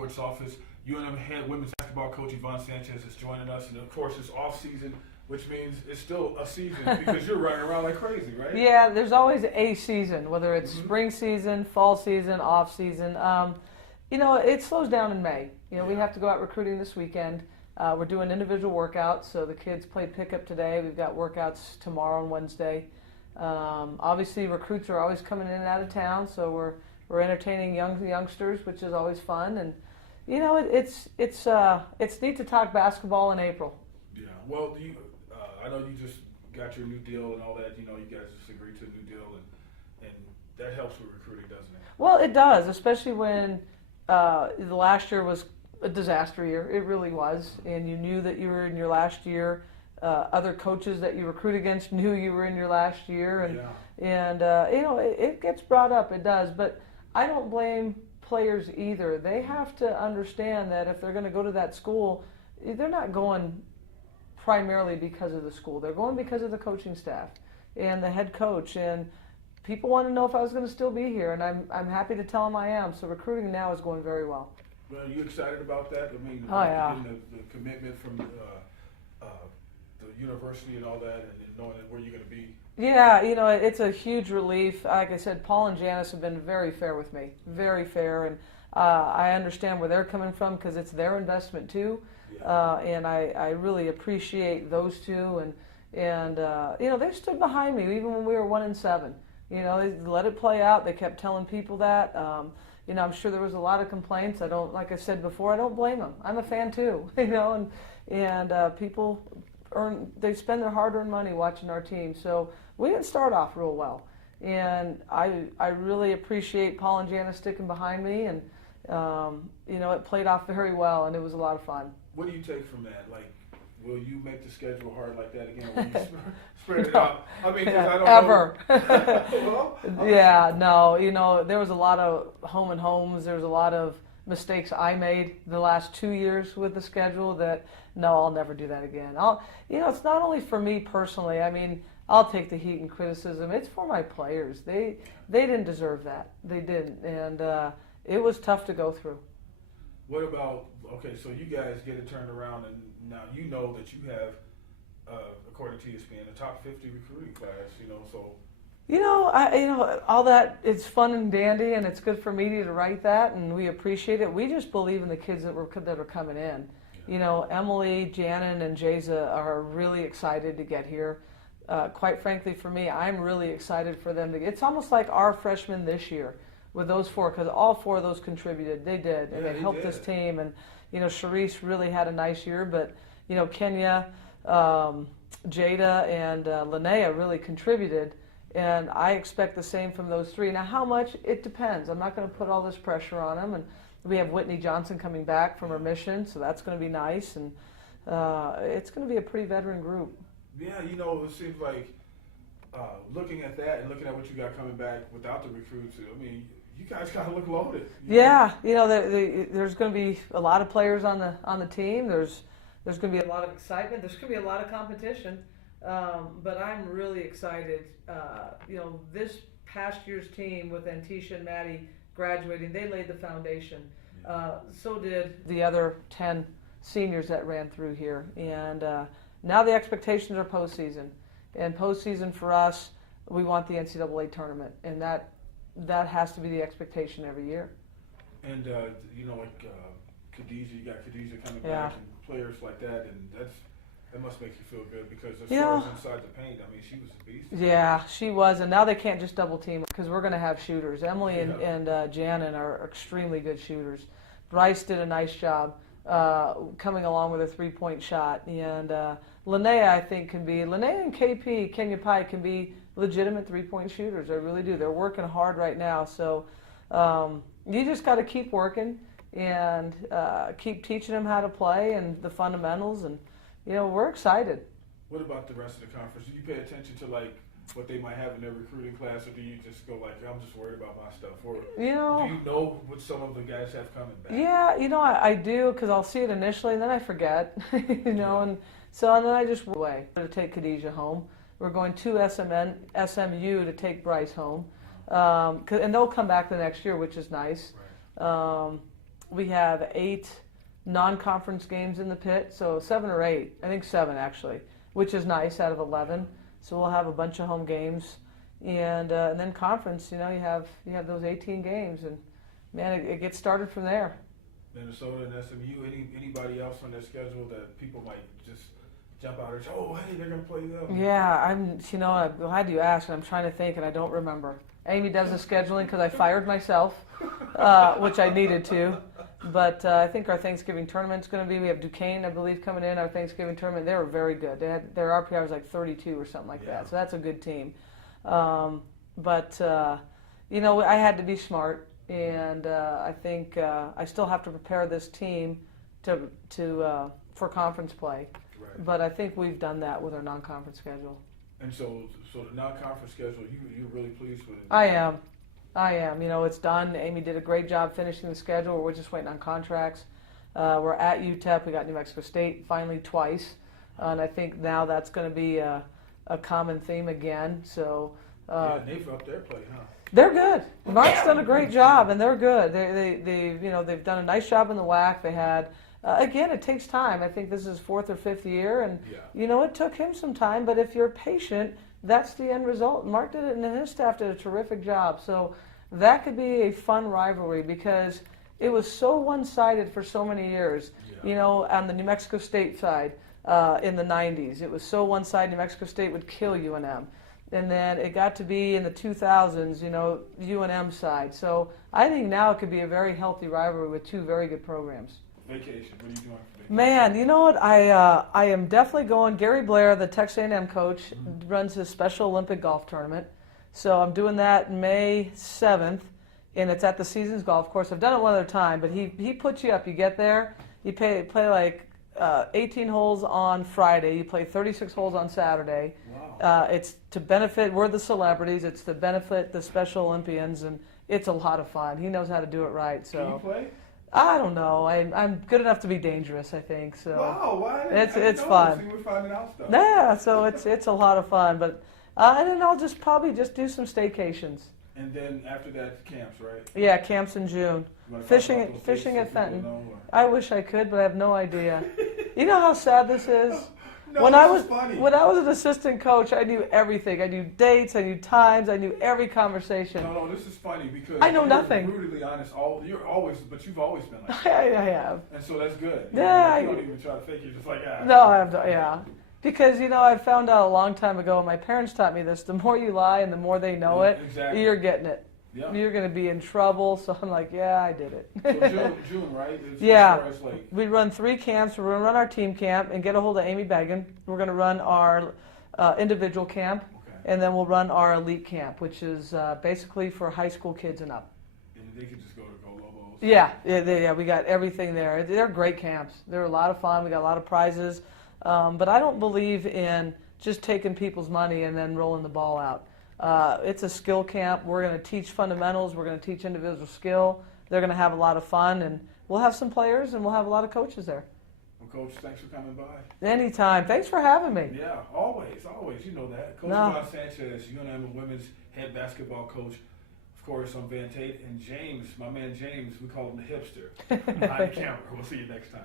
sports office. UNM head women's basketball coach Yvonne Sanchez is joining us, and of course it's off season, which means it's still a season because you're running around like crazy, right? Yeah, there's always a season, whether it's spring season, fall season, off season. It slows down in May. We have to go out recruiting this weekend. We're doing individual workouts, so the kids played pickup today. We've got workouts tomorrow and Wednesday. Obviously, recruits are always coming in and out of town, so we're entertaining youngsters, which is always fun. And it's neat to talk basketball in April. Yeah. Well, I know you just got your new deal and all that. You guys just agreed to a new deal, and that helps with recruiting, doesn't it? Well, it does, especially when the last year was a disaster year. It really was, and you knew that you were in your last year. Other coaches that you recruit against knew you were in your last year, and it gets brought up. It does, but I don't blame players either. They have to understand that if they're going to go to that school, they're not going primarily because of the school. They're going because of the coaching staff and the head coach. And people want to know if I was going to still be here, and I'm happy to tell them I am. So recruiting now is going very well. Well, are you excited about that? I mean, getting the commitment from the university and all that, and knowing where you're going to be. Yeah, it's a huge relief. Like I said, Paul and Janice have been very fair with me, very fair, and I understand where they're coming from because it's their investment too, and I really appreciate those two, and they stood behind me even when we were 1-7. They let it play out. They kept telling people that. I'm sure there was a lot of complaints. Like I said before, I don't blame them. I'm a fan too, and people they spend their hard-earned money watching our team. So we didn't start off real well, and I really appreciate Paul and Janice sticking behind me, and it played off very well, and it was a lot of fun. What do you take from that? Like, will you make the schedule hard like that again? Will you spread it out? I mean, 'cause I don't ever. know. Yeah, no. There was a lot of home and homes. There was a lot of mistakes I made the last 2 years with the schedule that, no, I'll never do that again. It's not only for me personally. I mean, I'll take the heat and criticism. It's for my players. They didn't deserve that. They didn't. And it was tough to go through. What about, okay, so you guys get it turned around, and now you know that you have, according to ESPN, a top 50 recruiting class, so. All that, it's fun and dandy, and it's good for media to write that, and we appreciate it. We just believe in the kids that are coming in. Emily, Janin, and Jayza are really excited to get here. Quite frankly, for me, I'm really excited for them to get. It's almost like our freshmen this year with those four, because all four of those contributed. They did, and they helped this team. And Sharice really had a nice year, but Kenya, Jada, and Linnea really contributed. And I expect the same from those three. Now, how much? It depends. I'm not going to put all this pressure on them. And we have Whitney Johnson coming back from her mission, so that's going to be nice. And it's going to be a pretty veteran group. Yeah, it seems like looking at that and looking at what you got coming back without the recruits, I mean, you guys got to look loaded. Yeah, there's going to be a lot of players on the team. There's going to be a lot of excitement. There's going to be a lot of competition. But I'm really excited. This past year's team with Antisha and Maddie graduating, they laid the foundation. So did the other 10 seniors that ran through here. And now the expectations are postseason. And postseason for us, we want the NCAA tournament. And that has to be the expectation every year. And, like Khadijah, you got Khadijah coming back and players like that, and that must make you feel good because as far as inside the paint, I mean, she was a beast. Yeah, she was, and now they can't just double team because we're going to have shooters. Emily and Janin are extremely good shooters. Bryce did a nice job coming along with a three-point shot, and Linnea, I think, Linnea and KP, Kenya Pike, can be legitimate three-point shooters. They really do. They're working hard right now, so you just got to keep working and keep teaching them how to play and the fundamentals, and we're excited. What about the rest of the conference? Do you pay attention to what they might have in their recruiting class, or do you just go I'm just worried about my stuff? Or do you know what some of the guys have coming back? Yeah, I do because I'll see it initially and then I forget, and then I just away to take Khadijah home. We're going to SMU to take Bryce home, and they'll come back the next year, which is nice. Right. We have 8 non-conference games in the pit, so 7 or 8. I think 7 actually, which is nice out of 11. So we'll have a bunch of home games, and then conference. You know, you have those 18 games, and man, it gets started from there. Minnesota and SMU. Anybody else on their schedule that people might just jump out and say, oh, hey, they're going to play them? Yeah, I'm glad you asked, and I'm trying to think, and I don't remember. Amy does the scheduling because I fired myself, which I needed to. But I think our Thanksgiving tournament's going to be, we have Duquesne, I believe, coming in, our Thanksgiving tournament. They were very good. Their RPI was like 32 or something like that, so that's a good team. But I had to be smart, and I think I still have to prepare this team for conference play. Right. But I think we've done that with our non-conference schedule. And so the non-conference schedule, you're really pleased with it? I am. It's done. Amy did a great job finishing the schedule. We're just waiting on contracts. We're at UTEP. We got New Mexico State finally twice. And I think now that's going to be a common theme again. So they've upped their play, huh? They're good. Mark's done a great job, and they're good. They've done a nice job in the WAC. They had again, it takes time. I think this is 4th or 5th year, and it took him some time. But if you're patient, that's the end result. Mark did it, and his staff did a terrific job. So that could be a fun rivalry because it was so one-sided for so many years. Yeah. On the New Mexico State side in the 90s, it was so one-sided. New Mexico State would kill UNM. And then it got to be in the 2000s, UNM side. So I think now it could be a very healthy rivalry with 2 very good programs. Vacation, what are you doing for vacation? Man, you know what? I am definitely going. Gary Blair, the Texas A&M coach, runs his Special Olympic golf tournament. So I'm doing that May 7th, and it's at the Seasons Golf Course. I've done it one other time, but he puts you up. You get there, you play like 18 holes on Friday. You play 36 holes on Saturday. Wow. It's to benefit, we're the celebrities. It's to benefit the Special Olympians, and it's a lot of fun. He knows how to do it right. So. Can you play? I don't know. I'm good enough to be dangerous, I think. So wow, why? It's fun. See, we're finding out stuff. Yeah, so it's a lot of fun. But and then I'll probably just do some staycations. And then after that, camps, right? Yeah, camps in June. Fishing at Fenton. I wish I could, but I have no idea. You know how sad this is? No, when when I was an assistant coach, I knew everything. I knew dates, I knew times, I knew every conversation. No, this is funny because I know you're nothing. Brutally honest. You've always been like that. I have. And so that's good. Yeah, you don't even try to fake it. You're just like, No, I have. Yeah. Because, I found out a long time ago, and my parents taught me this, the more you lie and the more they know it, exactly. You're getting it. Yeah. You're going to be in trouble. So I'm like, yeah, I did it. So June, right? Yeah. We run 3 camps. We're going to run our team camp and get a hold of Amy Began. We're going to run our individual camp, and then we'll run our elite camp, which is basically for high school kids and up. And they can just go to Go Lobos. Yeah, we got everything there. They're great camps. They're a lot of fun. We got a lot of prizes. But I don't believe in just taking people's money and then rolling the ball out. It's a skill camp. We're going to teach fundamentals. We're going to teach individual skill. They're going to have a lot of fun, and we'll have some players, and we'll have a lot of coaches there. Well, Coach, thanks for coming by. Anytime. Thanks for having me. Yeah, always. You know that. Coach Yvonne Sanchez, UNM women's head basketball coach. Of course, I'm Van Tate, and James, my man James, we call him the hipster. Behind the camera. We'll see you next time.